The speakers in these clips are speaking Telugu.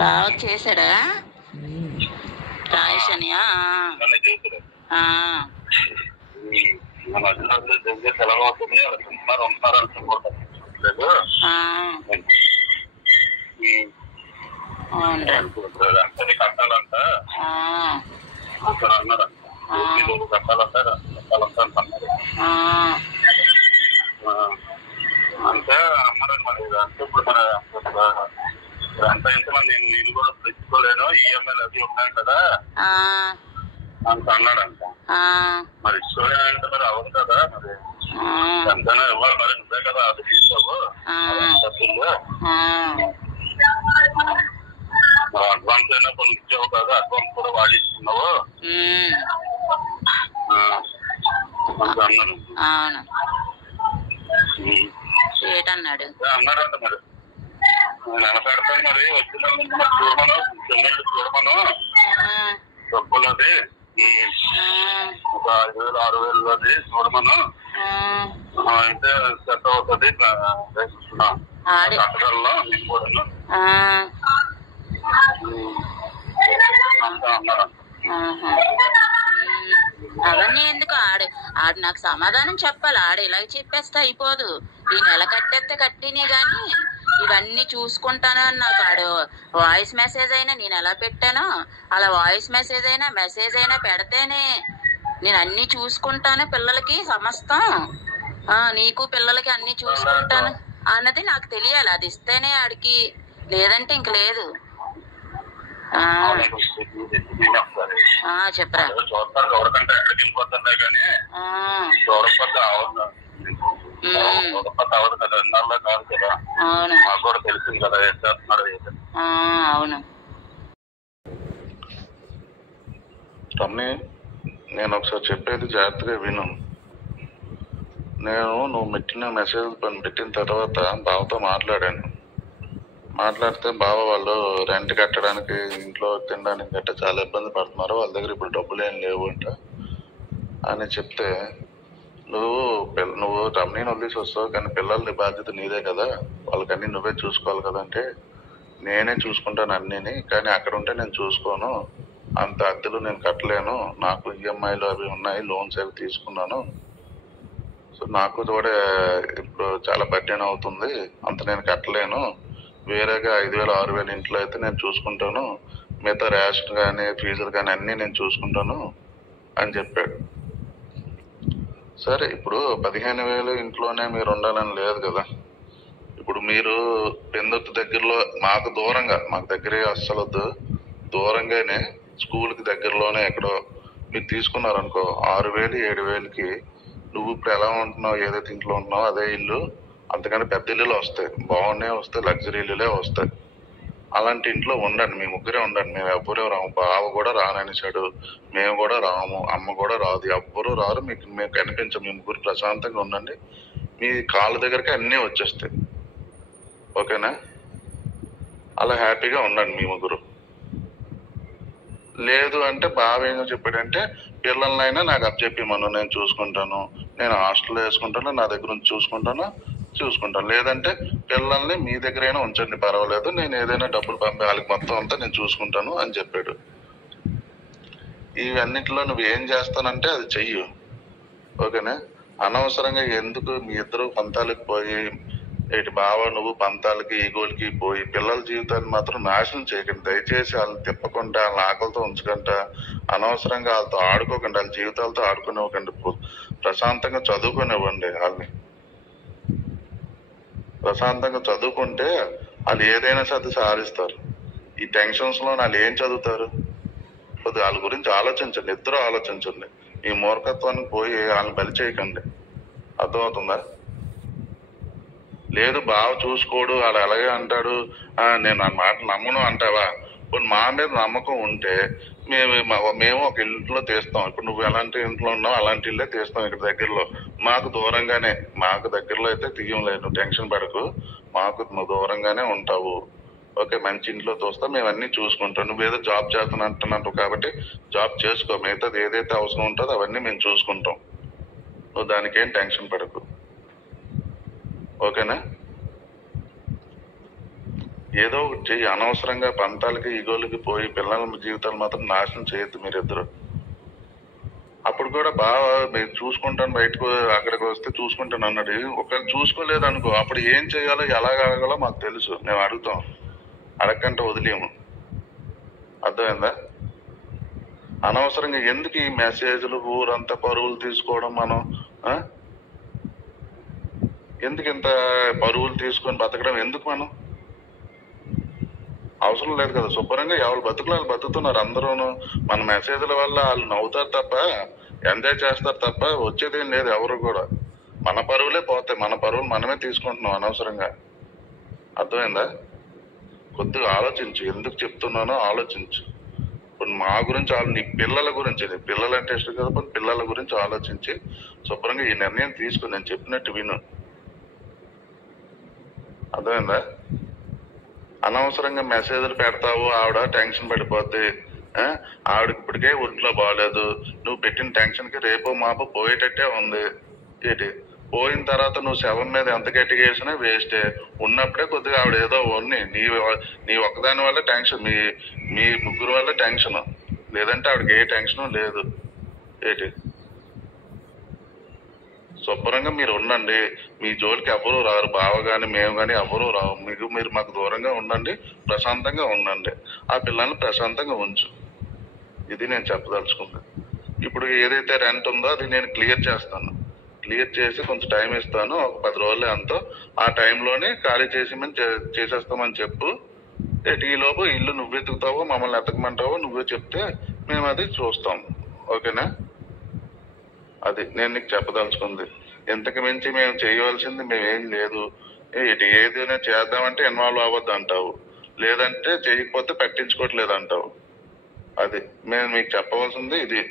బాగా చేశాడా రాయేష్ అని? కట్టాలంట అంటే అన్నారండి. మరి అంటే ఇప్పుడు మన ఎంత అయితే మరి నేను కూడా తెచ్చుకోలేను, ఈఎంఐలు అవి ఉన్నాయి కదా అంత అన్నాడంట. మరి ఇష్టం మరి అవ్వదు కదా, మరి ఎంతైనా ఇవ్వాలి, మరి నువ్వే కదా అది తీసుకోవు డబ్బులు, అడ్వాన్స్ అయినా కొన్ని ఇచ్చావు కదా, అడ్వాన్స్ కూడా వాడిస్తున్నావు అన్నాడు. ఏటన్నాడు? అన్నాడంట. మరి నేను వెనకాడతాను, మరి వచ్చిన చూడమను, చెన్నెళ్ళు చూడమను, డబ్బులది ఒక 5,000 6,000 చూడమను, అయితే సెట్ అవుతుంది కట్టగలను నేను కూడా అన్నాడు. అవన్నీ ఎందుకు? ఆడు నాకు సమాధానం చెప్పాలి. ఆడు ఇలాగ చెప్పేస్తే అయిపోదు. ఈ నెల కట్టేస్తే కట్టినే గాని ఇవన్నీ చూసుకుంటాను అని నాకు ఆడు వాయిస్ మెసేజ్ అయినా నేను ఎలా పెట్టానో అలా వాయిస్ మెసేజ్ అయినా పెడితేనే నేను అన్ని చూసుకుంటాను, పిల్లలకి సమస్తం నీకు పిల్లలకి అన్ని చూసుకుంటాను అన్నది నాకు తెలియాలి. అది ఇస్తేనే ఆడికి, లేదంటే ఇంక లేదు. చెప్పరా? చూస్తారు ఎవరికంటే ఎక్కడికి వెళ్ళిపోతుండే కానీ చూడకపోతే అవదు కదా, ఎన్నాళ్ళ కాదు కదా. అవును, మాకు కూడా తెలిసింది కదా ఏం చేస్తున్నాడు. అవును తమ్మి, నేను ఒకసారి చెప్పేది జాగ్రత్తగా విను. నువ్వు పెట్టిన మెసేజ్ పెట్టిన తర్వాత బావతో మాట్లాడితే బావ వాళ్ళు రెంట్ కట్టడానికి, ఇంట్లో తినడానికి గట్రా చాలా ఇబ్బంది పడుతున్నారు, వాళ్ళ దగ్గర ఇప్పుడు డబ్బులు ఏం లేవు అంట అని చెప్తే, నువ్వు రమణీని వదిలేసి వస్తావు కానీ పిల్లలది బాధ్యత నీదే కదా, వాళ్ళకన్నీ నువ్వే చూసుకోవాలి కదంటే, నేనే చూసుకుంటాను అన్నీని, కానీ అక్కడ ఉంటే నేను చూసుకోను, అంత అద్దెలు నేను కట్టలేను, నాకు ఈఎంఐలు అవి ఉన్నాయి, లోన్స్ అవి తీసుకున్నాను, సో నాకు కూడా ఇప్పుడు చాలా బడ్జెట్ అవుతుంది, అంత నేను కట్టలేను, వేరేగా 5,000 6,000 ఇంట్లో అయితే నేను చూసుకుంటాను, మిగతా రేషన్ కానీ ఫీజులు కానీ అన్నీ నేను చూసుకుంటాను అని చెప్పాడు. సరే, ఇప్పుడు 15,000 ఇంట్లోనే మీరు ఉండాలని లేదు కదా. ఇప్పుడు మీరు పెందుర్తి దగ్గరలో, మాకు దగ్గరే అస్సలు వద్దు, దూరంగానే స్కూల్కి దగ్గరలోనే ఎక్కడో మీరు తీసుకున్నారనుకో 6,000 7,000కి నువ్వు ఇప్పుడు ఎలా ఉంటున్నావు, ఏదైతే ఇంట్లో ఉంటున్నావు అదే ఇల్లు, అంతకంటే పెద్ద ఇల్లులు వస్తాయి, బాగున్నాయి వస్తాయి, లగ్జరీ ఇల్లులే వస్తాయి. అలాంటి ఇంట్లో ఉండండి, మీ ముగ్గురే ఉండండి, మేము ఎవ్వరూ రాము, బావ కూడా రాననిసాడు, మేము కూడా రాము, అమ్మ కూడా రాదు, ఎవ్వరూ రారు, మేము కనిపించం, మీ ముగ్గురు ప్రశాంతంగా ఉండండి, మీ కాళ్ళ దగ్గరికి అన్నీ వచ్చేస్తాయి, ఓకేనా? అలా హ్యాపీగా ఉండండి మీ ముగ్గురు. లేదు అంటే బావ ఏం చెప్పాడంటే, పిల్లలనైనా నాకు అప్పచెప్పిమను, నేను చూసుకుంటాను, నేను హాస్టల్లో వేసుకుంటాను, నా దగ్గర నుంచి చూసుకుంటాను, లేదంటే పిల్లల్ని మీ దగ్గరైనా ఉంచండి పర్వాలేదు, నేను ఏదైనా డబ్బులు వాళ్ళకి మొత్తం అంతా నేను చూసుకుంటాను అని చెప్పాడు. ఇవన్నిటిలో నువ్వు ఏం చేస్తానంటే అది చెయ్యు, ఓకేనా? అనవసరంగా ఎందుకు మీ ఇద్దరు పంతాలకు పోయి, బావ నువ్వు పంతాలకి ఈగోలకి పోయి పిల్లల జీవితాన్ని మాత్రం నాశనం చేయకండి దయచేసి. వాళ్ళని తిప్పకుండా, వాళ్ళని ఆకలితో ఉంచకుండా, అనవసరంగా వాళ్ళతో ఆడుకోకండి, వాళ్ళ జీవితాలతో ఆడుకునివ్వకండి, ప్రశాంతంగా చదువుకునివ్వండి. వాళ్ళని ప్రశాంతంగా చదువుకుంటే వాళ్ళు ఏదైనా సరే సాధిస్తారు. ఈ టెన్షన్స్ లో వాళ్ళు ఏం చదువుతారు? కొద్దిగా వాళ్ళ గురించి ఆలోచించండి, ఇద్దరు ఆలోచించండి, ఈ మూర్ఖత్వానికి పోయి వాళ్ళని బలి చేయకండి, అర్థమవుతుందా? లేదు బావ చూసుకోడు, వాడు అలాగే అంటాడు, నేను నా మాట నమ్మను అంటావా? ఇప్పుడు మా మీద నమ్మకం ఉంటే మేము ఒక ఇంట్లో తీస్తాం. ఇప్పుడు నువ్వు ఎలాంటి ఇంట్లో ఉన్నావు అలాంటి ఇల్లే తీస్తాం ఇక్కడ దగ్గరలో, మాకు దగ్గరలో అయితే తీయంలేదు, నువ్వు టెన్షన్ పడకు, నువ్వు దూరంగానే ఉంటావు, ఓకే? మంచి ఇంట్లో చూస్తా, మేము అన్ని చూసుకుంటాం, నువ్వేదో జాబ్ చేస్తున్నట్టు కాబట్టి జాబ్ చేసుకో, మిగతాది ఏదైతే అవసరం ఉంటుందో అవన్నీ మేము చూసుకుంటాం, నువ్వు దానికేం టెన్షన్ పడకు, ఓకేనా? ఏదో ఒకటి చెయ్యి. అనవసరంగా పంతాలకి ఈగోలకి పోయి పిల్లల జీవితాలు మాత్రం నాశనం చేయొద్దు మీరిద్దరు. అప్పుడు కూడా బాగా మీరు చూసుకుంటాను బయటకు అక్కడికి వస్తే చూసుకుంటాను అన్నాడు. ఒకవేళ చూసుకోలేదు అనుకో, అప్పుడు ఏం చేయాలో ఎలా అడగాలో మాకు తెలుసు, మేము అడుగుతాం, అడగకంటే వదిలేము. అర్థమైందా? అనవసరంగా ఎందుకు ఈ మెసేజ్లు, ఊరంతా పరువులు తీసుకోవడం మనం? ఎందుకు ఇంత పరువులు తీసుకొని బతకడం ఎందుకు మనం? అవసరం లేదు కదా. శుభ్రంగా ఎవరు బతుకులు వాళ్ళు బతుకుతున్నారు అందరూను. మన మెసేజ్ల వల్ల వాళ్ళు నవ్వుతారు తప్ప, ఎంజాయ్ చేస్తారు తప్ప వచ్చేదేం లేదు ఎవరు కూడా. మన పరువులే పోతాయి, మన పరువులు మనమే తీసుకుంటున్నాం అనవసరంగా. అర్థమైందా? కొద్దిగా ఆలోచించు, ఎందుకు చెప్తున్నానో ఆలోచించు. ఇప్పుడు మా గురించి నీ పిల్లల గురించి, నీ పిల్లలంటే ఇష్టం కదా, పిల్లల గురించి ఆలోచించి శుభ్రంగా ఈ నిర్ణయం తీసుకుని నేను చెప్పినట్టు విను. అర్థమైందా? అనవసరంగా మెసేజ్లు పెడతావు, ఆవిడ టెన్షన్ పడిపోద్ది. ఆవిడకి ఇప్పటికే ఒంట్లో బాగాలేదు, నువ్వు పెట్టిన టెన్షన్ కి రేపో మాపో పోయేటట్టే ఉంది. ఏంటి పోయిన తర్వాత నువ్వు శవం మీద ఎంత గట్టిగా వేసినా వేస్టే. ఉన్నప్పుడే కొద్దిగా ఆవిడ ఏదో ఉన్ని నీ ఒక్కదాని వల్ల టెన్షన్, మీ ముగ్గురు వల్ల టెన్షన్. లేదంటే ఆవిడకి ఏ టెన్షన్ లేదు. ఏంటి శుభ్రంగా మీరు ఉండండి, మీ జోలికి ఎవరు రారు, బావ గాని మేము గాని ఎవరు రావు. మీరు మాకు దూరంగా ఉండండి, ప్రశాంతంగా ఉండండి, ఆ పిల్లల్ని ప్రశాంతంగా ఉంచు. ఇది నేను చెప్పదలుచుకుంది. ఇప్పుడు ఏదైతే రెంట్ ఉందో అది నేను క్లియర్ చేస్తాను, క్లియర్ చేసి కొంచెం టైం ఇస్తాను, ఒక 10 రోజులే అంతో. ఆ టైంలోనే ఖాళీ చేసేస్తామని చెప్పు. ఈ లోపు ఇల్లు నువ్వు వెతుకుతావో మమ్మల్ని ఎతకమంటావో నువ్వే చెప్తే మేము అది చూస్తాం. ఓకేనా? అది నేను నీకు చెప్పదలుచుకుంది. ఇంతకు మించి మేము చేయవలసింది మేమేం లేదు. ఏదైనా చేద్దామంటే ఇన్వాల్వ్ అవ్వద్దు అంటావు, లేదంటే చేయకపోతే పట్టించుకోవట్లేదు అంటావు. అది మేము మీకు చెప్పవలసింది ఇది.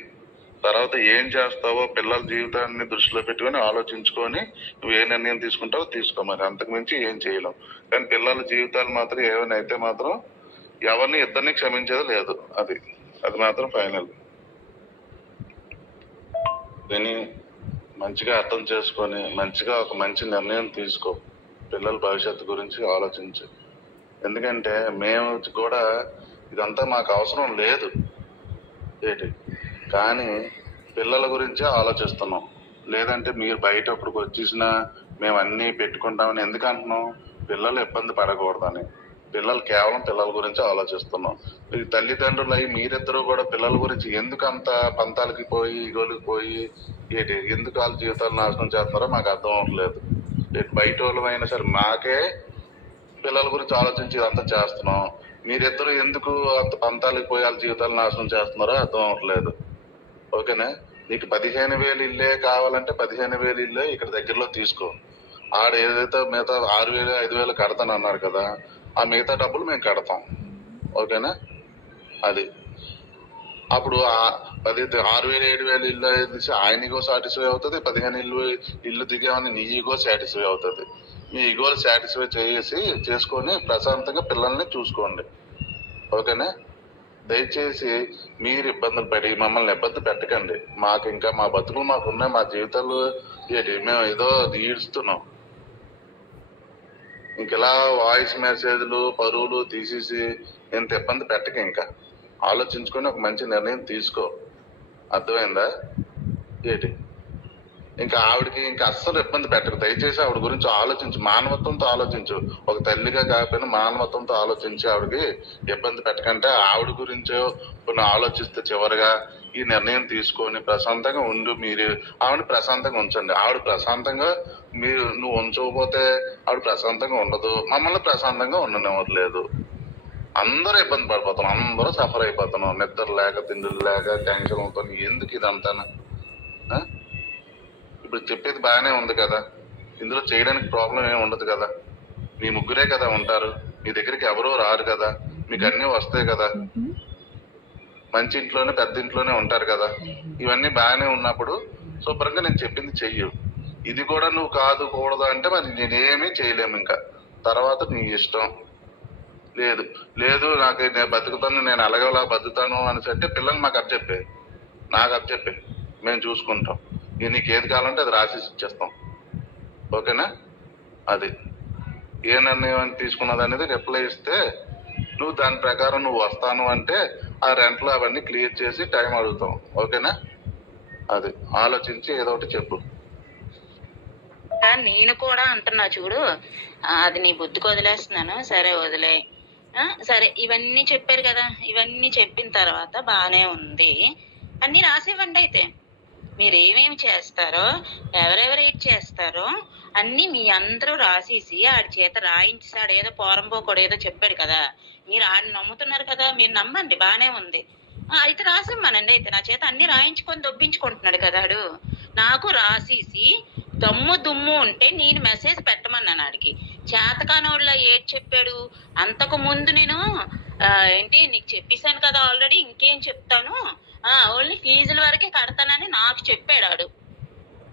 తర్వాత ఏం చేస్తావో పిల్లల జీవితాన్ని దృష్టిలో పెట్టుకొని ఆలోచించుకొని నువ్వు ఏ నిర్ణయం తీసుకుంటావో తీసుకో. మరి అంతకు మించి ఏం చేయలేం. కానీ పిల్లల జీవితాలు మాత్రం ఏమైనా అయితే మాత్రం ఎవరిని ఇద్దరిని క్షమించేది లేదు. అది మాత్రం ఫైనల్. దీన్ని మంచిగా అర్థం చేసుకొని మంచిగా ఒక మంచి నిర్ణయం తీసుకో. పిల్లల భవిష్యత్తు గురించి ఆలోచించు. ఎందుకంటే మేము కూడా ఇదంతా మాకు అవసరం లేదు కానీ పిల్లల గురించే ఆలోచిస్తున్నాం. లేదంటే మీరు బయట అప్పుడు వచ్చేసినా మేము అన్ని పెట్టుకుంటామని ఎందుకు అంటున్నాం? పిల్లలు ఇబ్బంది పడకూడదని. పిల్లలు కేవలం పిల్లల గురించి ఆలోచిస్తున్నాం. ఈ తల్లిదండ్రులు అయ్యి మీరిద్దరూ కూడా పిల్లల గురించి ఎందుకు అంత పంతాలకి పోయి ఈగోలకి పోయి ఎందుకు వాళ్ళ జీవితాలు నాశనం చేస్తున్నారో మాకు అర్థం అవ్వట్లేదు. బయట వాళ్ళమైనా సరే మాకే పిల్లల గురించి ఆలోచించి ఇదంతా చేస్తున్నాం. మీరిద్దరు ఎందుకు అంత పంతాలకి పోయి వాళ్ళ జీవితాలు నాశనం చేస్తున్నారో అర్థం అవ్వట్లేదు. ఓకేనా? నీకు 15,000 ఇల్లే కావాలంటే 15,000 ఇల్లే ఇక్కడ దగ్గరలో తీసుకో. ఆడ ఏదైతే మిగతా 6,000 5,000 కడతాను అన్నారు కదా, ఆ మిగతా డబ్బులు మేము కడతాం. ఓకేనా? అది అప్పుడు 6,000 7,000 ఇల్లు తీసి ఆయన ఈగో సాటిస్ఫై అవుతుంది, 15 ఇల్లు దిగామని నీ ఈగో సాటిస్ఫై అవుతుంది. మీ ఈగోలు సాటిస్ఫై చేసుకొని ప్రశాంతంగా పిల్లల్ని చూసుకోండి. ఓకేనా? దయచేసి మీరు ఇబ్బందులు పడి మమ్మల్ని ఇబ్బంది పెట్టకండి. మాకు ఇంకా మా బతుకులు మాకున్నాయి, మా జీవితాలు మేము ఏదో ఈడుస్తున్నాం. ఇంకెలా వాయిస్ మెసేజ్లు పరువులు తీసేసి ఇంత ఇబ్బంది పెట్టక. ఇంకా ఆలోచించుకొని ఒక మంచి నిర్ణయం తీసుకో. అర్థమైందా? ఇంకా ఆవిడకి ఇంకా అస్సలు ఇబ్బంది పెట్టకు. దయచేసి ఆవిడ గురించి ఆలోచించు, మానవత్వంతో ఆలోచించు. ఒక తల్లిగా కాకపోయినా మానవత్వంతో ఆలోచించి ఆవిడకి ఇబ్బంది పెట్టకంటే ఆవిడ గురించో కొన్ని ఆలోచిస్తే చివరిగా ఈ నిర్ణయం తీసుకొని ప్రశాంతంగా ఉండు. మీరు ఆవిడ ప్రశాంతంగా ఉంచండి. ఆవిడ ప్రశాంతంగా నువ్వు ఉంచకపోతే ఆవిడ ప్రశాంతంగా ఉండదు, మమ్మల్ని ప్రశాంతంగా ఉండనివ్వట్లేదు. అందరూ ఇబ్బంది పడిపోతున్నాం, అందరూ సఫర్ అయిపోతున్నాం. నిద్ర లేక తిండులు లేక టెన్షన్ అవుతాను. ఎందుకు ఇదంతా? ఇప్పుడు చెప్పేది బాగానే ఉంది కదా, ఇందులో చేయడానికి ప్రాబ్లం ఏమి ఉండదు కదా. మీ ముగ్గురే కదా ఉంటారు, మీ దగ్గరికి ఎవరో రారు కదా, మీకు అన్ని వస్తాయి కదా, మంచి ఇంట్లోనే పెద్ద ఇంట్లోనే ఉంటారు కదా. ఇవన్నీ బాగానే ఉన్నప్పుడు శుభ్రంగా నేను చెప్పింది చెయ్యు. ఇది కూడా నువ్వు కాదు కూడదు అంటే మరి నేనేమీ చేయలేము. ఇంకా తర్వాత నీ ఇష్టం. లేదు నాకు నేను బతుకుతాను, నేను అలగలా బతుకుతాను అని అంటే పిల్లలు మాకు అప్పచెప్పే, నాకు అప్పచెప్పే, మేము చూసుకుంటాం. నీకు ఏది కావాలంటే అది రాసేసి ఇచ్చేస్తాం. ఓకేనా? అది ఏ నిర్ణయం తీసుకున్నది అనేది రిప్లై ఇస్తే నువ్వు దాని ప్రకారం నువ్వు వస్తాను అంటే ఆ రెంట్లో అవన్నీ క్లియర్ చేసి టైం అడుగుతాం. ఓకేనా? అది ఆలోచించి ఏదో ఒకటి చెప్పు. నేను కూడా అంటున్నా చూడు, అది నీ బుద్ధికి వదిలేస్తున్నాను. సరే వదిలే. సరే ఇవన్నీ చెప్పారు కదా, ఇవన్నీ చెప్పిన తర్వాత బానే ఉంది, అన్ని రాసివ్వండి. అయితే మీరు ఏమేమి చేస్తారో, ఎవరెవరు ఏం చేస్తారో అన్ని మీ అందరూ రాసేసి ఆడి చేత రాయించాడు. ఏదో పోరంబోకోడు ఏదో చెప్పాడు కదా, మీరు ఆడిని నమ్ముతున్నారు కదా, మీరు నమ్మండి, బానే ఉంది. అయితే రాసిమ్మనండి. అయితే నా చేత అన్ని రాయించుకొని దొబ్బించుకుంటున్నాడు కదా ఆడు. నాకు రాసేసి దమ్ము దుమ్ము ఉంటే నేను మెసేజ్ పెట్టమన్నాను ఆడికి. చేతకానోళ్ళ ఏది చెప్పాడు. అంతకు ముందు నేను ఏంటి నీకు చెప్పేశాను కదా ఆల్రెడీ, ఇంకేం చెప్తాను, ఓన్లీ ఫీజుల వరకే కడతానని నాకు చెప్పాడు ఆడు.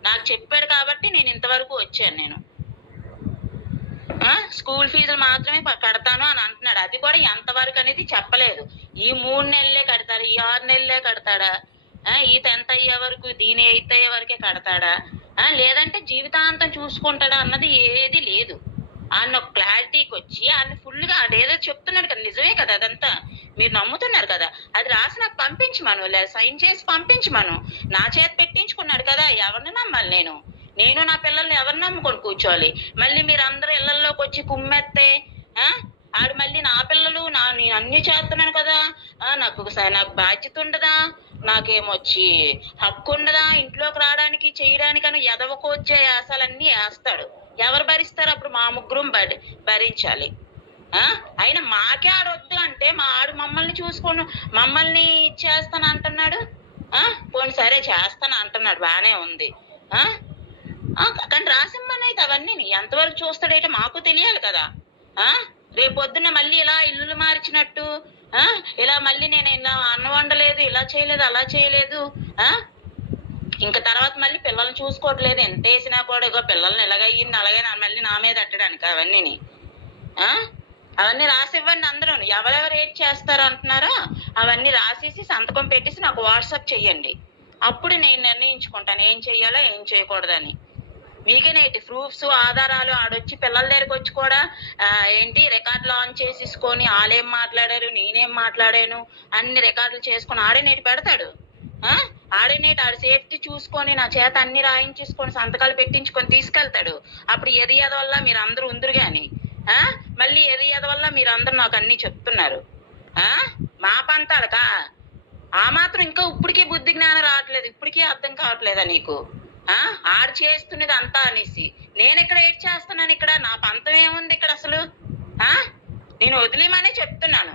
నాకు చెప్పాడు కాబట్టి నేను ఇంతవరకు వచ్చాను. నేను స్కూల్ ఫీజులు మాత్రమే కడతాను అని అంటున్నాడు. అది కూడా ఎంతవరకు అనేది చెప్పలేదు. ఈ 3 నెలలే కడతాడు, ఈ 6 నెలలే కడతాడా, ఈ 10th అయ్యే వరకు, దీని 8th అయ్యే వరకే కడతాడా, లేదంటే జీవితాంతం చూసుకుంటాడా అన్నది ఏది లేదు. ఆయన ఒక క్లారిటీకి వచ్చి ఆయన ఫుల్గా అదేదో చెప్తున్నాడు కదా, నిజమే కదా, అదంతా మీరు నమ్ముతున్నారు కదా, అది రాసి నాకు పంపించమను, లేదా సైన్ చేసి పంపించమను. నా చేతి పెట్టించుకున్నాడు కదా, ఎవరిని నమ్మాలి నేను నా పిల్లల్ని ఎవరిని నమ్ముకొని కూర్చోవాలి? మళ్ళీ మీరు అందరూ ఇళ్లలోకి వచ్చి కుమ్మెత్తే ఆడు మళ్ళీ నా పిల్లలు నేను అన్ని చేస్తున్నాను కదా, నాకు బాధ్యత ఉండదా, నాకేమొచ్చి హక్కు ఉండదా ఇంట్లోకి రావడానికి చేయడానికి అని ఎదవకొచ్చే యాసాలన్నీ వేస్తాడు. ఎవరు భరిస్తారు అప్పుడు? మా ముగ్గురం భరించాలి. అయినా మాకే ఆడొద్దు అంటే మా ఆడు మమ్మల్ని చూసుకొని మమ్మల్ని ఇచ్చేస్తాను అంటున్నాడు. పోనీ సరే చేస్తాను అంటున్నాడు, బానే ఉంది. కానీ రాసిమ్మనైతే అవన్నీ ఎంతవరకు చూస్తాడైతే మాకు తెలియాలి కదా. రేపొద్దున మళ్ళీ ఇలా ఇల్లులు మార్చినట్టు ఇలా మళ్ళీ నేను ఇలా అన్నం వండలేదు, ఇలా చేయలేదు, అలా చేయలేదు, ఇంకా తర్వాత మళ్ళీ పిల్లల్ని చూసుకోవట్లేదు, ఎంత వేసినా కూడా ఇగో పిల్లల్ని ఎలాగయ్యింది అలాగే మళ్ళీ నా మీద పెట్టడానికి అవన్నీ రాసివ్వండి అందరూ. ఎవరెవరు ఏం చేస్తారు అంటున్నారో అవన్నీ రాసేసి సంతకం పెట్టేసి నాకు వాట్సాప్ చెయ్యండి. అప్పుడు నేను నిర్ణయించుకుంటాను ఏం చెయ్యాలో ఏం చేయకూడదని. మీకేనేటి ప్రూఫ్స్ ఆధారాలు ఆడొచ్చి పిల్లల దగ్గరకు వచ్చి కూడా ఏంటి రికార్డులు ఆన్ చేసేసుకొని వాళ్ళేం మాట్లాడారు నేనేం మాట్లాడాను అన్ని రికార్డులు చేసుకొని ఆడేనేటి పెడతాడు. ఆడేనేటి ఆడు సేఫ్టీ చూసుకొని నా చేత అన్ని రాయించేసుకొని సంతకాలు పెట్టించుకొని తీసుకెళ్తాడు. అప్పుడు ఎదియద వల్ల మీరు అందరూ ఉందరు గాని మళ్ళీ ఎదియద వల్ల మీరు అందరూ నాకు అన్ని చెప్తున్నారు. మా పంతాలకా ఆ మాత్రం ఇంకా ఇప్పటికీ బుద్ధి జ్ఞానం రావట్లేదు, ఇప్పటికీ అర్థం కావట్లేదా నీకు? ఆడు చేస్తున్నది అంతా అనేసి నేను ఇక్కడ ఏడ్ చేస్తున్నాను. ఇక్కడ నా పంతం ఏముంది ఇక్కడ అసలు? నేను వదిలేమనే చెప్తున్నాను.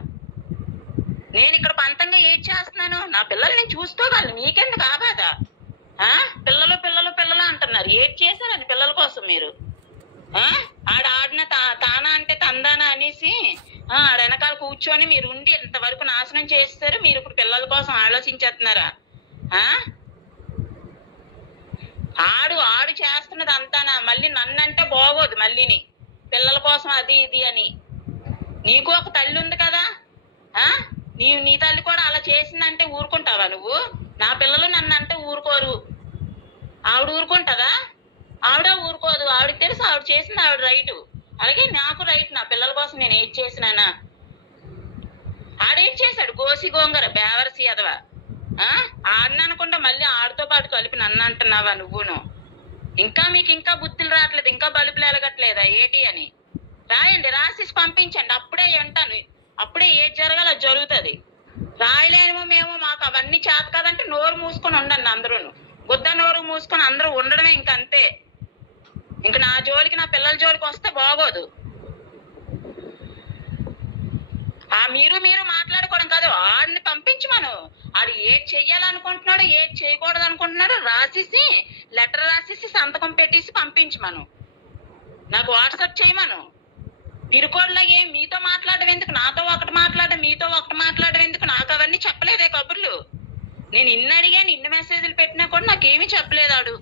నేను ఇక్కడ పంతంగా ఏడ్ చేస్తున్నాను. నా పిల్లలు నేను చూసుకోగలను, మీకెందుకు ఆబాధ? పిల్లలు పిల్లలు పిల్లలు అంటున్నారు, ఏడ్ చేశారని పిల్లల కోసం మీరు. ఆడిన తానా అంటే తందానా అనేసి ఆడ వెనకాల కూర్చొని మీరు ఉండి ఇంతవరకు నాశనం చేస్తారు. మీరు ఇప్పుడు పిల్లల కోసం ఆలోచించేస్తున్నారా? ఆడు చేస్తున్నది అంతానా? మళ్ళీ నన్నంటే బాగోదు, మళ్ళీని పిల్లల కోసం అది ఇది అని. నీకు ఒక తల్లి ఉంది కదా, నీ తల్లి కూడా అలా చేసిందంటే ఊరుకుంటావా నువ్వు? నా పిల్లలు నన్ను అంటే ఊరుకోరు. ఆవిడ ఊరుకుంటుందా? ఆవిడ ఊరుకోదు. ఆవిడకి తెలుసు ఆవిడ చేసింది ఆవిడ రైటు, అలాగే నాకు రైట్. నా పిల్లల కోసం నేను ఏం చేసినానా? ఆడేం చేశాడు? గోసి గోంగర బేవరసి అదవా. ఆడిననుకుంటా మళ్ళీ ఆడితో పాటు కలిపి నన్ను అంటున్నావా నువ్వును? ఇంకా మీకు ఇంకా బుద్ధులు రావట్లేదు, ఇంకా బలుపులు ఎలగట్లేదా ఏటి అని? రాయండి, రాసేసి పంపించండి, అప్పుడే వింటాను. అప్పుడే ఏది జరగాలో జరుగుతుంది. రాయలేమో మేము, మాకు అవన్నీ చేత కదంటే నోరు మూసుకొని ఉండండి అందరూ. గుద్ద నోరు మూసుకొని అందరూ ఉండడమే ఇంకంతే. ఇంక నా జోలికి నా పిల్లల జోలికి వస్తే బాగోదు. మీరు మాట్లాడుకోవడం కాదు, ఆడిని పంపించమను. ఆడు ఏది చెయ్యాలనుకుంటున్నాడో ఏది చేయకూడదు అనుకుంటున్నాడో రాసేసి లెటర్ రాసేసి సంతకం పెట్టేసి పంపించమను. నాకు వాట్సాప్ చేయమను. పిరుకోడ్లాగే మీతో మాట్లాడడం ఎందుకు, నాతో ఒకటి మాట్లాడడం మీతో ఒకటి మాట్లాడడం ఎందుకు? నాకు అవన్నీ చెప్పలేదే కబుర్లు. నేను ఇన్ని అడిగాను, ఇన్ని మెసేజ్లు పెట్టినా కూడా నాకేమీ చెప్పలేదాడు.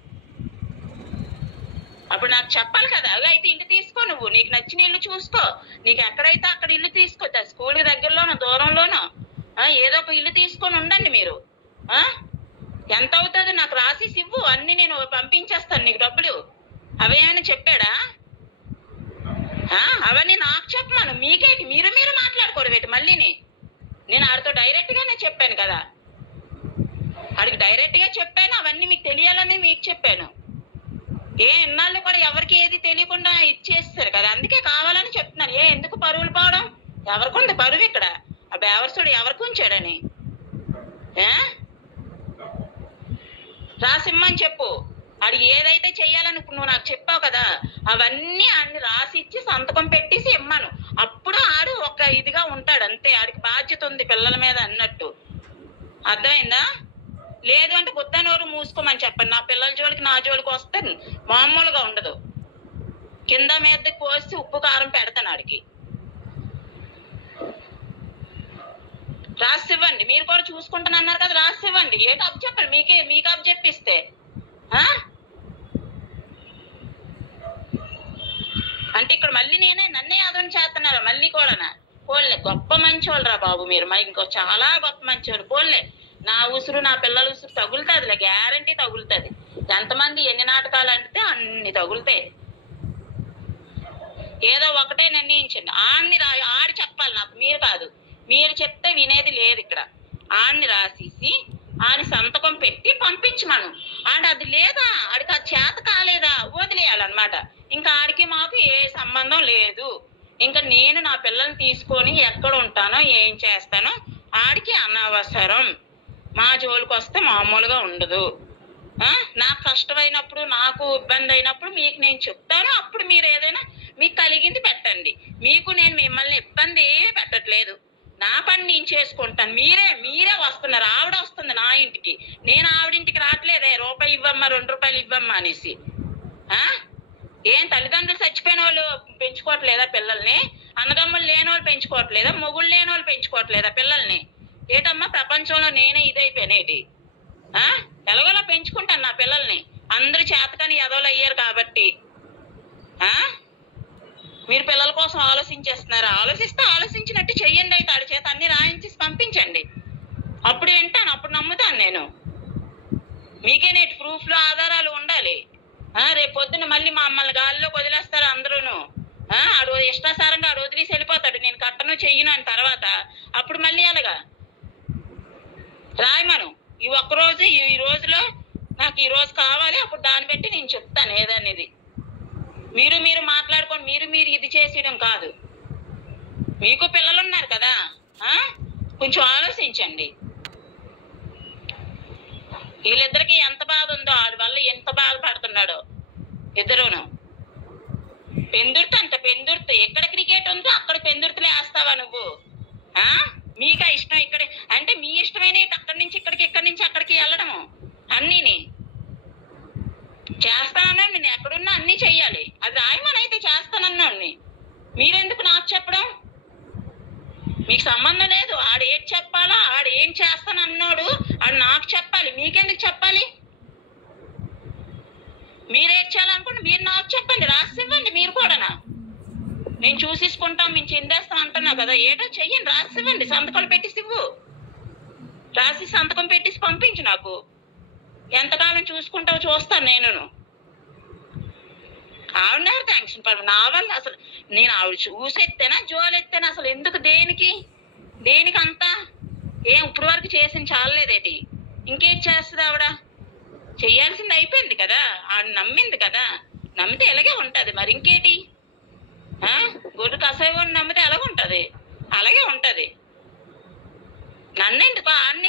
అప్పుడు నాకు చెప్పాలి కదా. అయితే ఇల్లు తీసుకో, నువ్వు నీకు నచ్చిన ఇల్లు చూసుకో, నీకు ఎక్కడైతే అక్కడ ఇల్లు తీసుకో, స్కూల్కి దగ్గరలోనో దూరంలోనో ఏదో ఒక ఇల్లు తీసుకొని ఉండండి మీరు. ఎంత అవుతుంది నాకు రాసేసి ఇవ్వు, అన్ని నేను పంపించేస్తాను నీకు డబ్బులు. అవేమైనా చెప్పాడా? అవన్నీ నాకు చెప్పమను. మీకేంటి, మీరు మాట్లాడుకోవడం ఏంటి మళ్ళీని? నేను ఆడితో డైరెక్ట్ గానే చెప్పాను కదా, ఆడికి డైరెక్ట్ గా చెప్పాను. అవన్నీ మీకు తెలియాలని మీకు చెప్పాను. ఇన్నాళ్ళు కూడా ఎవరికి ఏది తెలియకుండా ఇచ్చేస్తారు కదా, అందుకే కావాలని చెప్తున్నాను. ఎందుకు పరువులు పోవడం? ఎవరికుంది పరువు ఇక్కడ? ఆ బేవర్సుడు ఎవరికి ఉంచాడని రాసిమ్మని చెప్పు. ఆడు ఏదైతే చెయ్యాలని ఇప్పుడు నువ్వు నాకు చెప్పావు కదా, అవన్నీ ఆడిని రాసిచ్చి సంతకం పెట్టేసి ఇమ్మను. అప్పుడు ఆడు ఒక ఇదిగా ఉంటాడు అంతే. ఆడికి బాధ్యత ఉంది పిల్లల మీద అన్నట్టు. అర్థమైందా? లేదు అంటే గుద్దనోరు మూసుకోమని చెప్పండి. నా పిల్లల జోలికి నా జోలికి వస్తే మామూలుగా ఉండదు. కింద మీదకి పోసి ఉప్పు కారం పెడతాను ఆడికి. రాసివ్వండి. మీరు కూడా చూసుకుంటాను అన్నారు కదా, రాసివ్వండి. ఏంటి అప్పు చెప్పండి. మీకు అప్పు చెప్పిస్తే అంటే ఇక్కడ మళ్ళీ నన్నే ఆదరణ చేస్తున్నారా మళ్ళీ కూడా? పోలే, గొప్ప మంచోళ్ళు రా బాబు మీరు. మరి ఇంకో చాలా గొప్ప మంచోళ్ళు. పోలే, నా ఉసురు నా పిల్లల ఉసురు తగులుతుందిలే, గ్యారంటీ తగులుతుంది. ఎంతమంది ఎన్ని నాటకాలు అంటే అన్ని తగులుతాయి. ఏదో ఒకటే నిర్ణయించండి. ఆడి చెప్పాలి నాకు, మీరు కాదు. మీరు చెప్తే వినేది లేదు ఇక్కడ. ఆడిని రాసేసి ఆడి సంతకం పెట్టి పంపించమను. అది లేదా, ఆడికి ఆ చేత కాలేదా వదిలేయాలన్నమాట. ఇంకా ఆడికి మాకు ఏ సంబంధం లేదు. ఇంకా నేను నా పిల్లల్ని తీసుకొని ఎక్కడ ఉంటానో ఏం చేస్తానో ఆడికి అనవసరం. మా జోలికి వస్తే మామూలుగా ఉండదు. నాకు కష్టమైనప్పుడు, నాకు ఇబ్బంది అయినప్పుడు మీకు నేను చెప్తాను. అప్పుడు మీరు ఏదైనా మీకు కలిగింది పెట్టండి. మీకు నేను మిమ్మల్ని ఇబ్బంది పెట్టట్లేదు. నా పని నేను చేసుకుంటాను. మీరే వస్తున్నారు. ఆవిడ వస్తుంది నా ఇంటికి, నేను ఆవిడింటికి రావట్లేదే. రూపాయి ఇవ్వమ్మా, 2 రూపాయలు ఇవ్వమ్మా అనేసి. ఏం తల్లిదండ్రులు చచ్చిపోయిన వాళ్ళు పెంచుకోవట్లేదా పిల్లల్ని? అన్నదమ్ములు లేని వాళ్ళు పెంచుకోవట్లేదా? మొగుళ్ళు లేని వాళ్ళు పెంచుకోవట్లేదా పిల్లల్ని? ఏటమ్మా ప్రపంచంలో నేనే ఇదైపోయానేటి? ఎలాగోలా పెంచుకుంటాను నా పిల్లల్ని. అందరూ చేతకాని ఎదవలు అయ్యారు కాబట్టి మీరు పిల్లల కోసం ఆలోచించేస్తున్నారు. ఆలోచించినట్టు చెయ్యండి. అయితే ఆడి చేత అన్ని రాయించి పంపించండి. అప్పుడు వింటాను, అప్పుడు నమ్ముతాను నేను. మీకేనేటి ప్రూఫ్లు ఆధారాలు ఉండాలి. రేపు పొద్దున్న మళ్ళీ మమ్మల్ని గాలిలోకి వదిలేస్తారు అందరూను. ఆడు ఇష్టాసారంగా ఆడు వదిలేసి వెళ్ళిపోతాడు. నేను కట్టను చెయ్యను అని తర్వాత అప్పుడు మళ్ళీ అలాగా రాయమను. ఈ ఒక్కరోజు ఈ రోజులో నాకు ఈ రోజు కావాలి, అప్పుడు దాన్ని బట్టి నేను చెప్తాను ఏదనేది. మీరు మాట్లాడుకొని మీరు ఇది చేసేయడం కాదు. మీకు పిల్లలు ఉన్నారు కదా, కొంచెం ఆలోచించండి. వీళ్ళిద్దరికి ఎంత బాధ ఉందో, ఆడి వల్ల ఎంత బాధపడుతున్నాడో ఇద్దరును. పెందుర్తి ఎక్కడ క్రికెట్ ఉందో అక్కడ పెందుర్తిలో వేస్తావా నువ్వు? మీకా ఇష్టం ఇక్కడ అంటే మీ ఇష్టమైన అక్కడి నుంచి అక్కడికి వెళ్ళడము అన్నీని చేస్తానన్నా. నేను ఎక్కడున్నా అన్ని చెయ్యాలి. అది రాయమనైతే చేస్తానన్నాడిని. మీరెందుకు నాకు చెప్పడం? మీకు సంబంధం లేదు. ఆడు ఏం చెప్పాలా, ఆడు ఏం చేస్తానన్నాడు ఆడు నాకు చెప్పాలి. మీకెందుకు చెప్పాలి? మీరేం చేయాలనుకుంటే మీరు నాకు చెప్పండి, రాసివ్వండి. మీరు కూడానా? నేను చూసేసుకుంటాం, మేము చెందేస్తాం అంటున్నా కదా. ఏటో చెయ్యండి, రాసివ్వండి. సంతకాలు పెట్టేసి ఇవ్వు. రాసి సంతకం పెట్టేసి పంపించు నాకు. ఎంతకాలం చూసుకుంటావు చూస్తాను నేను. ఆవిడ టెన్షన్ పడు. నా వల్ల అసలు నేను ఆవిడ చూసెత్తేనా జోలెత్తేనా అసలు ఎందుకు? దేనికి అంతా? ఇప్పుడు వరకు చేసింది చాలలేదేటి? ఇంకేం చేస్తుంది ఆవిడ? చెయ్యాల్సింది అయిపోయింది కదా. ఆవిడ నమ్మింది కదా. నమ్మితే ఎలాగే ఉంటది. మరి ఇంకేటి? గొడ్డు కసాయి నమ్మితే ఎలాగుంటది? అలాగే ఉంటది. నన్ను ఎందుకు? ఆడిని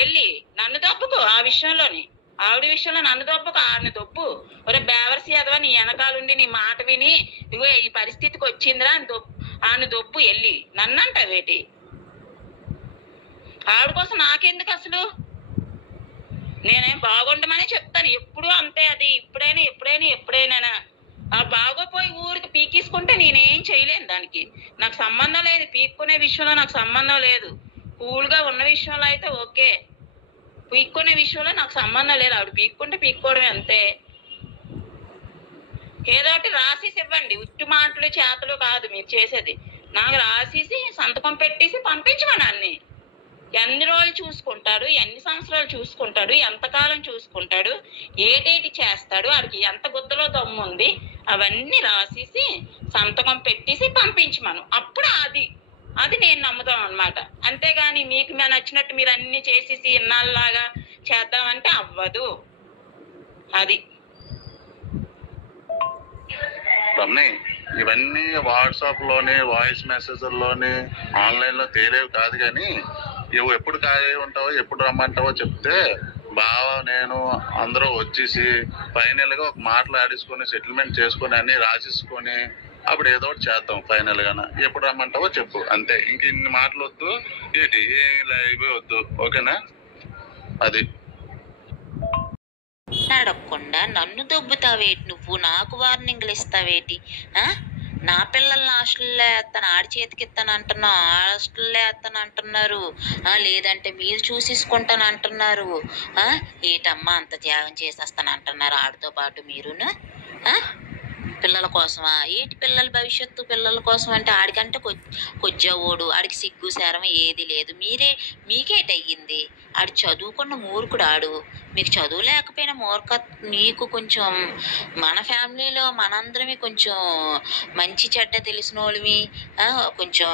వెళ్ళి నన్ను దొప్పుకో. ఆ విషయంలోని ఆవిడ విషయంలో నన్ను దొప్పుకో, ఆడిని దొప్పు. ఒరే బేవర్సి ఎదవా, నీ వెనకాలండి నీ మాట విని ఇగో ఈ పరిస్థితికి వచ్చిందిరా అని ఆడిని దొప్పు. వెళ్ళి నన్ను అంటావేటి? ఆవిడ కోసం నాకెందుకు అసలు? నేనేం బాగుండమని చెప్తాను ఎప్పుడు అంతే. అది ఎప్పుడైనా బాగోపోయి ఊరికి పీకేసుకుంటే నేనేం చేయలేను. దానికి నాకు సంబంధం లేదు. పీక్కునే విషయంలో నాకు సంబంధం లేదు. కూల్గా ఉన్న విషయంలో అయితే ఓకే. పీక్కునే విషయంలో నాకు సంబంధం లేదు. ఆవిడ పీక్కుంటే పీక్కోవడమే అంతే. ఏదోటి రాసేసి ఇవ్వండి. ఉట్టు మాటలు చేతలు కాదు మీరు చేసేది. నాకు రాసేసి సంతకం పెట్టేసి పంపించమని అన్ని. ఎన్ని రోజులు చూసుకుంటాడు, ఎన్ని సంవత్సరాలు చూసుకుంటాడు, ఎంతకాలం చూసుకుంటాడు, ఏటేటి చేస్తాడు, ఆడికి ఎంత గుద్దలో దమ్ము ఉంది అవన్నీ రాసేసి సంతకం పెట్టేసి పంపించమను. అప్పుడు అది నేను నమ్ముతాం అనమాట. అంతేగాని మీకు మేము నచ్చినట్టు మీరు అన్ని చేసేసి ఇన్నాళ్ళలాగా చేద్దామంటే అవ్వదు. అది రమణి, ఇవన్నీ వాట్సాప్ లోని వాయిస్ మెసేజ్లోని ఆన్లైన్ లో తేలేవి కాదు. కానీ నువ్వు ఎప్పుడు ఖాళీ ఉంటావో ఎప్పుడు రమ్మంటావో చెప్తే బావ నేను అందరూ వచ్చేసి ఫైనల్ గా ఒక మాట్లాడేసుకొని సెటిల్మెంట్ చేసుకొని అన్ని రాసేసుకొని అప్పుడు ఏదో ఒకటి చేద్దాం. ఫైనల్ గా ఎప్పుడు రమ్మంటావో చెప్పు, అంతే. ఇంక ఇన్ని మాటలు వద్దు, ఏంటి లైవ్ వద్దు, ఓకేనా? అది అడగకుండా నన్ను దొబ్బుతావేటి నువ్వు, నాకు వార్నింగ్లు ఇస్తావేటి? నా పిల్లల్ని హాస్టల్లో వేస్తాను, ఆడి చేతికి ఇస్తాను అంటున్నావు, హాస్టల్లో వేస్తాను అంటున్నారు, లేదంటే మీరు చూసేసుకుంటాను అంటున్నారు. ఏటమ్మా అంత త్యాగం చేసేస్తాను అంటున్నారు ఆడితో పాటు మీరును? పిల్లల కోసమా? ఏటి పిల్లల భవిష్యత్తు పిల్లల కోసం అంటే ఆడికంటే కొజ్జావోడు, ఆడికి సిగ్గు శరం ఏది లేదు. మీకేటయ్యింది? ఆడు చదువుకున్న మూర్ఖుడు ఆడు. మీకు చదువు లేకపోయినా మీకు కొంచెం మన ఫ్యామిలీలో మనందరమే కొంచెం మంచి చెడ్డ తెలిసిన వాళ్ళమి, కొంచెం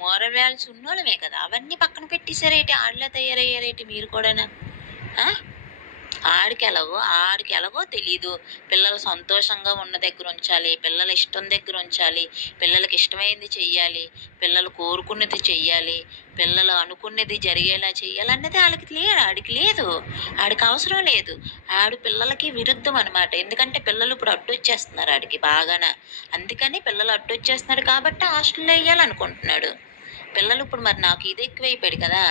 మోరల్ వాల్యూస్ ఉన్నోళ్ళమే కదా. అవన్నీ పక్కన పెట్టేసారేటి? ఆడలే తయారయ్యారేటి మీరు కూడానా? ఆడికి ఎలాగో తెలీదు. పిల్లలు సంతోషంగా ఉన్న దగ్గర ఉంచాలి, పిల్లల ఇష్టం దగ్గర ఉంచాలి, పిల్లలకి ఇష్టమైంది చెయ్యాలి, పిల్లలు కోరుకున్నది చెయ్యాలి, పిల్లలు అనుకున్నది జరిగేలా చెయ్యాలన్నది ఆడికి లేదు, ఆడికి అవసరం లేదు. ఆడు పిల్లలకి విరుద్ధం అనమాట. ఎందుకంటే పిల్లలు ఇప్పుడు అడ్డొచ్చేస్తున్నారు ఆడికి బాగాన. అందుకని పిల్లలు అడ్డొచ్చేస్తున్నారు కాబట్టి హాస్టల్లో వేయాలనుకుంటున్నాడు. పిల్లలు ఇప్పుడు మరి నాకు ఇది ఎక్కువైపోయాడు కదా.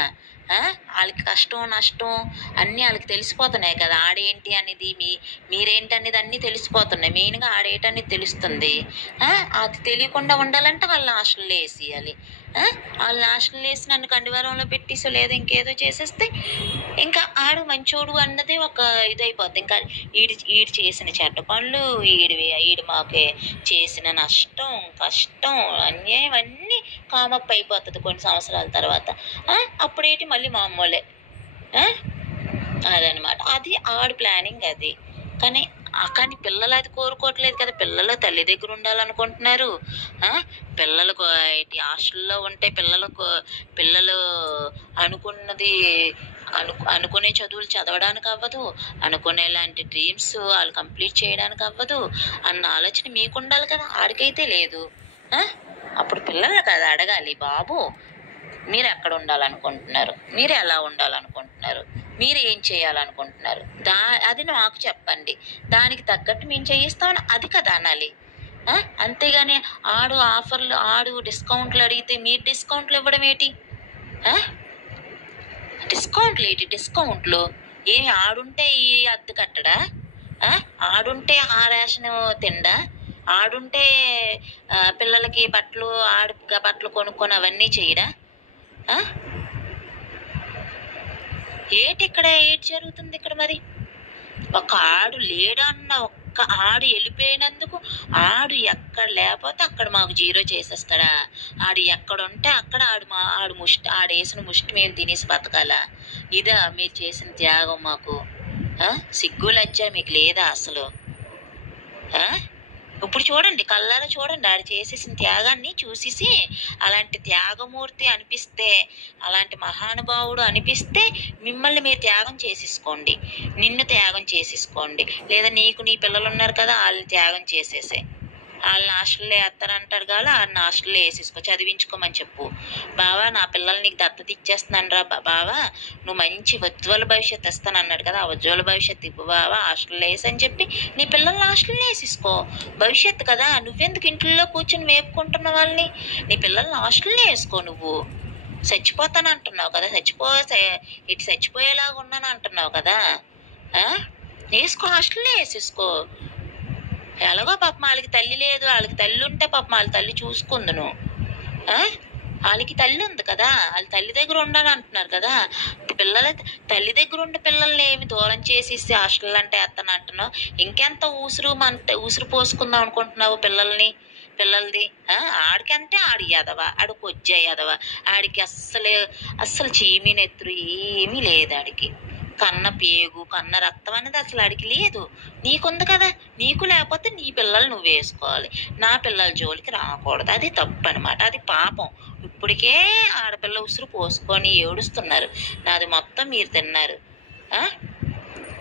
వాళ్ళకి కష్టం నష్టం అన్నీ వాళ్ళకి తెలిసిపోతున్నాయి కదా. ఆడేంటి అనేది మీరేంటి అనేది అన్నీ తెలిసిపోతున్నాయి. మెయిన్గా ఆడేటనేది తెలుస్తుంది. అది తెలియకుండా ఉండాలంటే వాళ్ళని హాస్టల్లో వేసేయాలి. వాళ్ళని హాస్టల్లో వేసి నన్ను కండివారంలో పెట్టేసో లేదా ఇంకేదో చేసేస్తే ఇంకా ఆడు మంచోడు అన్నది ఒక ఇదైపోద్ది. ఇంకా ఈడు చేసిన చెడ్డ పనులు, ఈడు మాకు చేసిన నష్టం కష్టం అన్యాయం అన్నీ కామప్ అయిపోతుంది కొన్ని సంవత్సరాల తర్వాత. అప్పుడేంటి మళ్ళీ మామూలే. అదనమాట, అది ఆడు ప్లానింగ్ అది. కానీ పిల్లలు అది కోరుకోవట్లేదు కదా. పిల్లలు తల్లి దగ్గర ఉండాలనుకుంటున్నారు. పిల్లలకు హాస్టల్లో ఉంటే పిల్లలు అనుకున్నది అనుకునే చదువులు చదవడానికి అవ్వదు, అనుకునేలాంటి డ్రీమ్స్ వాళ్ళు కంప్లీట్ చేయడానికి అవ్వదు అన్న ఆలోచన మీకు ఉండాలి కదా. ఆడికైతే లేదు. అప్పుడు పిల్లలు కదా అడగాలి, బాబు మీరు ఎక్కడ ఉండాలనుకుంటున్నారు, మీరు ఎలా ఉండాలనుకుంటున్నారు, మీరు ఏం చేయాలనుకుంటున్నారు, అది నాకు చెప్పండి, దానికి తగ్గట్టు మేము చేయిస్తామని అది కదా అనాలి. అంతేగాని ఆడు డిస్కౌంట్లు అడిగితే మీరు డిస్కౌంట్లు ఇవ్వడం ఏంటి? డిస్కౌంట్లు ఆడుంటే ఈ అద్దె కట్టడా? ఆడుంటే ఆ రేషన్ తిండా? ఆడుంటే పిల్లలకి బట్టలు కొనుక్కొని అవన్నీ చేయడా? ఏటి జరుగుతుంది ఇక్కడ? మరి ఒక ఆడు లేడన్న ఒక్క ఆడు వెళ్ళిపోయినందుకు ఆడు ఎక్కడ లేకపోతే అక్కడ మాకు జీరో చేసేస్తాడా? ఆడు ఎక్కడ ఉంటే అక్కడ ఆడు వేసిన ముష్టి మేము తినేసి బతకాలా? ఇదా మీరు చేసిన త్యాగం? మాకు సిగ్గు లజ్జ మీకు లేదా అసలు? ఇప్పుడు చూడండి, కళ్ళారా చూడండి, ఆడు చేసేసిన త్యాగాన్ని చూసేసి అలాంటి త్యాగమూర్తి అనిపిస్తే, అలాంటి మహానుభావుడు అనిపిస్తే మిమ్మల్ని మీరు త్యాగం చేసేసుకోండి, నిన్ను త్యాగం చేసేసుకోండి. లేదా నీ పిల్లలు ఉన్నారు కదా, వాళ్ళని త్యాగం చేసేసే. వాళ్ళని హాస్టల్లో వేస్తానంటారు కదా, వాళ్ళని హాస్టల్లో వేసేసుకో, చదివించుకోమని చెప్పు. బావా నా పిల్లలు నీకు దత్తత ఇచ్చేస్తున్నాను రా బావా, నువ్వు మంచి ఉజ్వల భవిష్యత్తు ఇస్తానన్నాడు కదా, ఆ ఉజ్వల భవిష్యత్తు ఇవ్వు బావా, హాస్టల్లో వేసని చెప్పి నీ పిల్లల్ని హాస్టల్లో వేసేసుకో. భవిష్యత్తు కదా, నువ్వెందుకు ఇంట్లో కూర్చొని వేపుకుంటున్న వాళ్ళని? నీ పిల్లల్ని హాస్టల్లో వేసుకో. నువ్వు చచ్చిపోతానంటున్నావు కదా, చచ్చిపోయేలాగా ఉన్నాను అంటున్నావు కదా, వేసుకో, హాస్టల్లో వేసేసుకో. ఎలాగో పాపం వాళ్ళకి తల్లి లేదు, వాళ్ళకి తల్లి ఉంటే పాపం వాళ్ళ తల్లి చూసుకుందును. వాళ్ళకి తల్లి ఉంది కదా, వాళ్ళ తల్లి దగ్గర ఉండాలి అంటున్నారు కదా. తల్లి దగ్గర ఉండే పిల్లల్ని ఏమి దూరం చేసేసి హాస్టల్ అంటే వేస్తాను అంటున్నావు? ఇంకెంత ఊసురు పోసుకుందాం అనుకుంటున్నావు? పిల్లలది. ఆడికంటే ఆడి ఎదవ, ఆడు కొజ్జ ఎదవ, ఆడికి అస్సలు చీమి నెత్తురు ఏమీ లేదు. ఆడికి కన్న పేగు కన్న రక్తం అనేది అసలు ఆడికి లేదు. నీకుంది కదా, నీకు లేకపోతే నీ పిల్లలు నువ్వు వేసుకోవాలి, నా పిల్లల జోలికి రాకూడదు. అది తప్పు అనమాట, అది పాపం. ఇప్పటికే ఆడపిల్ల ఉసురు పోసుకొని ఏడుస్తున్నారు. నాది మొత్తం మీరు తిన్నారు,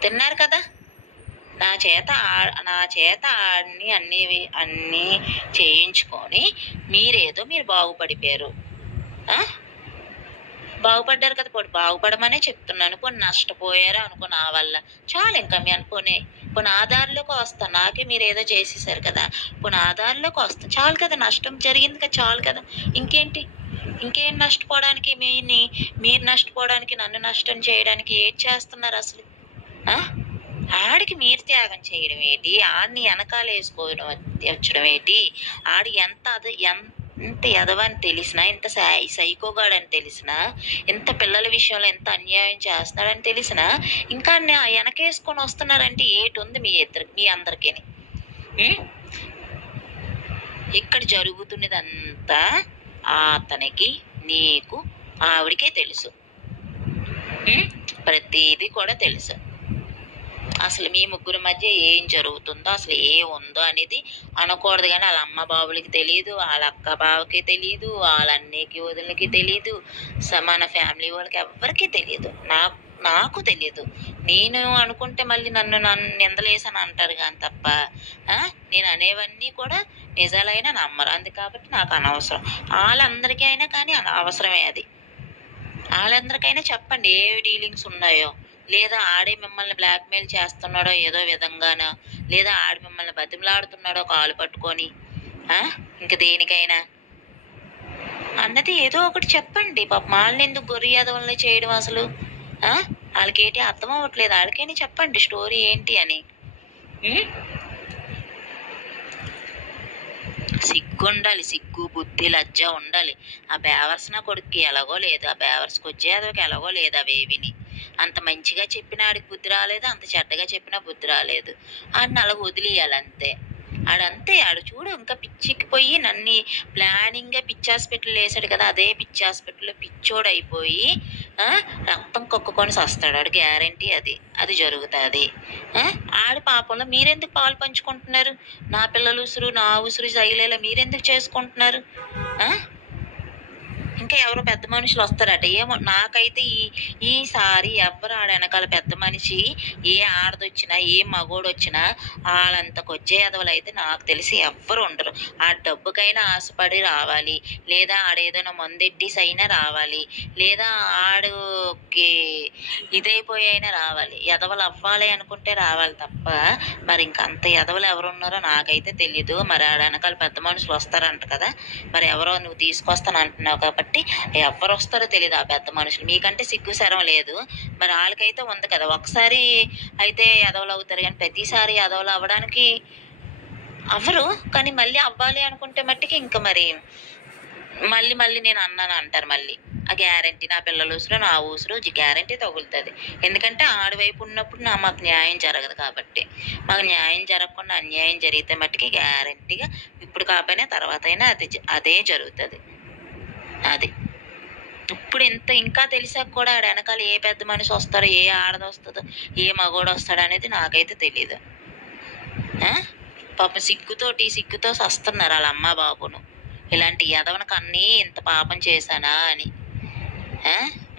తిన్నారు కదా. నా చేత అన్నీ చేయించుకొని మీరు బాగుపడిపోయారు. బాగుపడ్డారు కదా, పోనీ బాగుపడమనే చెప్తున్నాను. పోనీ నష్టపోయారు అనుకో నా వల్ల, చాలు. ఇంకా మీ అనుకోని పోనీ ఆధార్లోకి వస్తా, నాకే మీరు ఏదో చేసేసారు కదా, పోనీ ఆధార్లోకి వస్తా, చాలు కదా. నష్టం జరిగింది కదా, చాలు కదా. ఇంకేం నష్టపోవడానికి, మీరు నష్టపోవడానికి, నన్ను నష్టం చేయడానికి ఏం చేస్తున్నారు అసలు? ఆడికి మీరు త్యాగం చేయడం ఏంటి? ఆడిని వెనకాల వేసుకోవడం వచ్చడం ఏంటి? ఆడి ఎంత ఎదవని తెలిసినా, ఎంత సైకోగాడని తెలిసినా, ఎంత పిల్లల విషయంలో ఎంత అన్యాయం చేస్తున్నాడని తెలిసినా ఇంకా వెనకేసుకొని వస్తున్నారంటే ఏటుంది మీ అందరికీ? ఇక్కడ జరుగుతున్నదంతా అతనికి, నీకు, ఆవిడికే తెలుసు. ప్రతిదీ కూడా తెలుసు. అసలు మీ ముగ్గురి మధ్య ఏం జరుగుతుందో, అసలు ఉందో అనేది అనకూడదు. కానీ వాళ్ళ అమ్మ బాబులకి తెలియదు, వాళ్ళ అక్క బావకి తెలియదు, వాళ్ళ అన్నయ్యకి వదిలికి తెలియదు, మన ఫ్యామిలీ వాళ్ళకి ఎవ్వరికీ తెలియదు. నాకు తెలియదు. నేను అనుకుంటే మళ్ళీ నన్ను నిందలేసని అంటారు కానీ తప్ప నేను అనేవన్నీ కూడా నిజాలైనా నమ్మరు. అందు కాబట్టి నాకు అనవసరం. వాళ్ళందరికీ అయినా కానీ అవసరమే అది. వాళ్ళందరికైనా చెప్పండి ఏ డీలింగ్స్ ఉన్నాయో, లేదా ఆడే మిమ్మల్ని బ్లాక్మెయిల్ చేస్తున్నాడో ఏదో విధంగానో, లేదా ఆడి మిమ్మల్ని బతిమలాడుతున్నాడో కాలు పట్టుకొని, ఇంక దేనికైనా అన్నది ఏదో ఒకటి చెప్పండి. పాప వాళ్ళని ఎందుకు గొర్రెదవల్ని చేయడం అసలు? వాళ్ళకేంటి అర్థం అవ్వట్లేదు. వాళ్ళకైనా చెప్పండి స్టోరీ ఏంటి అని. సిగ్గు ఉండాలి, సిగ్గు బుద్ధి లజ్జ ఉండాలి. ఆ బేవర్స్ నా కొడుక్కి ఎలాగో లేదు, ఆ బేవర్స్కి వచ్చేదోకి ఎలాగో లేదు. అవేవిని అంత మంచిగా చెప్పినా ఆడికి బుద్ధి రాలేదు, అంత చెడ్డగా చెప్పినా బుద్ధి రాలేదు. ఆడిని అలా వదిలేయాలంతే. ఆడు చూడు ఇంకా పిచ్చికిపోయి నన్ను ప్లానింగ్గా పిచ్చి హాస్పిటల్ వేసాడు కదా, అదే పిచ్చి హాస్పిటల్లో పిచ్చోడు అయిపోయి రక్తం కొక్కుకొని వస్తాడు. ఆడు గ్యారంటీ అది జరుగుతుంది. ఆడి పాపంలో మీరెందుకు పాలు పంచుకుంటున్నారు? నా పిల్లలు ఉసురు, నా ఉసురు శైలేలా మీరెందుకు చేసుకుంటున్నారు? ఇంకా ఎవరో పెద్ద మనుషులు వస్తారట. ఏమో నాకైతే ఈసారి ఎవరు ఆడ వెనకాల పెద్ద మనిషి, ఏ ఆడదొచ్చినా ఏ మగోడు వచ్చినా వాళ్ళంతకు వచ్చే ఎదవలు అయితే నాకు తెలిసి ఎవ్వరు ఉండరు. ఆ డబ్బుకైనా ఆశపడి రావాలి, లేదా ఆడేదైనా మందెడ్డిస్ అయినా రావాలి, లేదా ఆడుకి ఇదైపోయి అయినా రావాలి. ఎదవలు అవ్వాలి అనుకుంటే రావాలి తప్ప మరి ఇంకంత ఎదవలు ఎవరున్నారో నాకైతే తెలీదు. మరి ఆడ వెనకాల పెద్ద మనుషులు వస్తారంట కదా, మరి ఎవరో నువ్వు తీసుకొస్తాను అంటున్నావు కాబట్టి ఎవరు వస్తారో తెలియదు. ఆ పెద్ద మనుషులు మీకంటే సిగ్గు శరం లేదు, మరి వాళ్ళకైతే ఉంది కదా. ఒకసారి అయితే ఎదవలు అవుతారు కానీ ప్రతిసారి ఎదవలు అవ్వడానికి అవ్వరు. కానీ మళ్ళీ అవ్వాలి అనుకుంటే మట్టికి ఇంకా మరి మళ్ళీ నేను అన్నాను అంటారు. మళ్ళీ ఆ గ్యారంటీ నా పిల్లల ఊసురు నా ఊసురు గ్యారంటీ తగులుతుంది. ఎందుకంటే ఆడవైపు ఉన్నప్పుడు మాకు న్యాయం జరగదు కాబట్టి. మాకు న్యాయం జరగకుండా అన్యాయం జరిగితే మట్టికి గ్యారంటీగా ఇప్పుడు కాకపోయినా తర్వాత అయినా అదే జరుగుతుంది. అది ఇప్పుడు ఇంకా తెలిసాక కూడా ఆడ వెనకాల ఏ పెద్ద మనిషి వస్తారో, ఏ ఆడది వస్తుందో, ఏ మగోడు వస్తాడో అనేది నాకైతే తెలీదు. పాపం సిగ్గుతో వస్తున్నారు వాళ్ళ అమ్మ బాబును. ఇలాంటి ఎదవనకు అన్నీ ఇంత పాపం చేశానా అని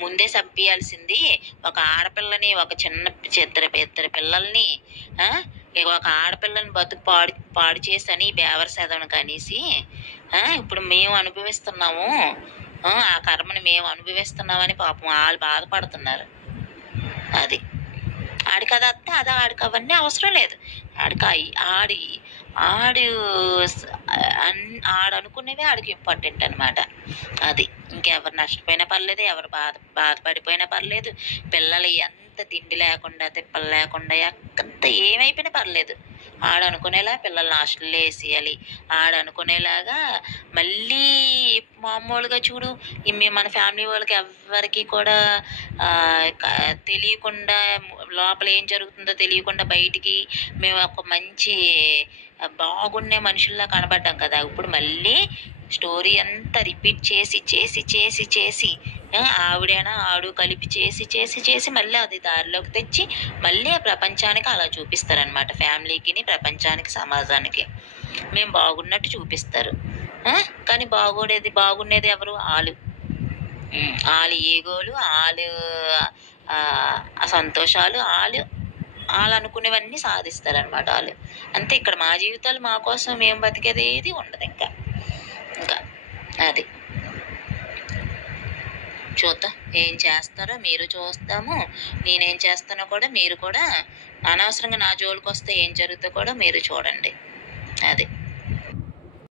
ముందే చంపేయాల్సింది. ఒక ఆడపిల్లని, ఒక ఇద్దరు పిల్లల్ని, ఒక ఆడపిల్లని బతుకు పాడు చేసని బేవర్ సెదవను కనేసి ఇప్పుడు మేము అనుభవిస్తున్నాము, ఆ కర్మని మేము అనుభవిస్తున్నామని పాపం వాళ్ళు బాధపడుతున్నారు. అది ఆడికి అది అత్తే అది ఆడికి అవన్నీ అవసరం లేదు. ఆడనుకునేవి ఆడికి ఇంపార్టెంట్ అనమాట. అది ఇంకెవరు నష్టపోయినా పర్లేదు, ఎవరు బాధపడిపోయినా పర్లేదు, పిల్లలు ఎంత తిండి లేకుండా తిప్పలు లేకుండా ఎంత ఏమైపోయినా పర్లేదు. ఆడనుకునేలా పిల్లల్ని హాస్టల్లో వేసేయాలి. ఆడనుకునేలాగా మళ్ళీ మామూలుగా చూడు మన ఫ్యామిలీ వాళ్ళకి ఎవరికి కూడా తెలియకుండా, లోపల ఏం జరుగుతుందో తెలియకుండా బయటికి మేము ఒక మంచి బాగున్నే మనుషుల్లా కనబడ్డాం కదా, ఇప్పుడు మళ్ళీ స్టోరీ అంతా రిపీట్ చేసి చేసి చేసి చేసి ఆవిడైనా ఆడు కలిపి చేసి చేసి చేసి మళ్ళీ అది దారిలోకి తెచ్చి మళ్ళీ ఆ ప్రపంచానికి అలా చూపిస్తారనమాట. ఫ్యామిలీకి, ప్రపంచానికి, సమాజానికి మేము బాగున్నట్టు చూపిస్తారు. కానీ బాగుండేది ఎవరు? వాళ్ళ ఈగోలు, ఆ సంతోషాలు, వాళ్ళు అనుకునేవన్నీ సాధిస్తారనమాట వాళ్ళు. అంతే. ఇక్కడ మా జీవితాలు మా కోసం మేము బతికేది ఏది ఉండదు. ఇంకా అది చూద్దాం ఏం చేస్తారో మీరు చూస్తాము. నేనేం చేస్తానో కూడా మీరు కూడా అనవసరంగా నా జోలికి వస్తే ఏం జరుగుతుందో కూడా మీరు చూడండి. అది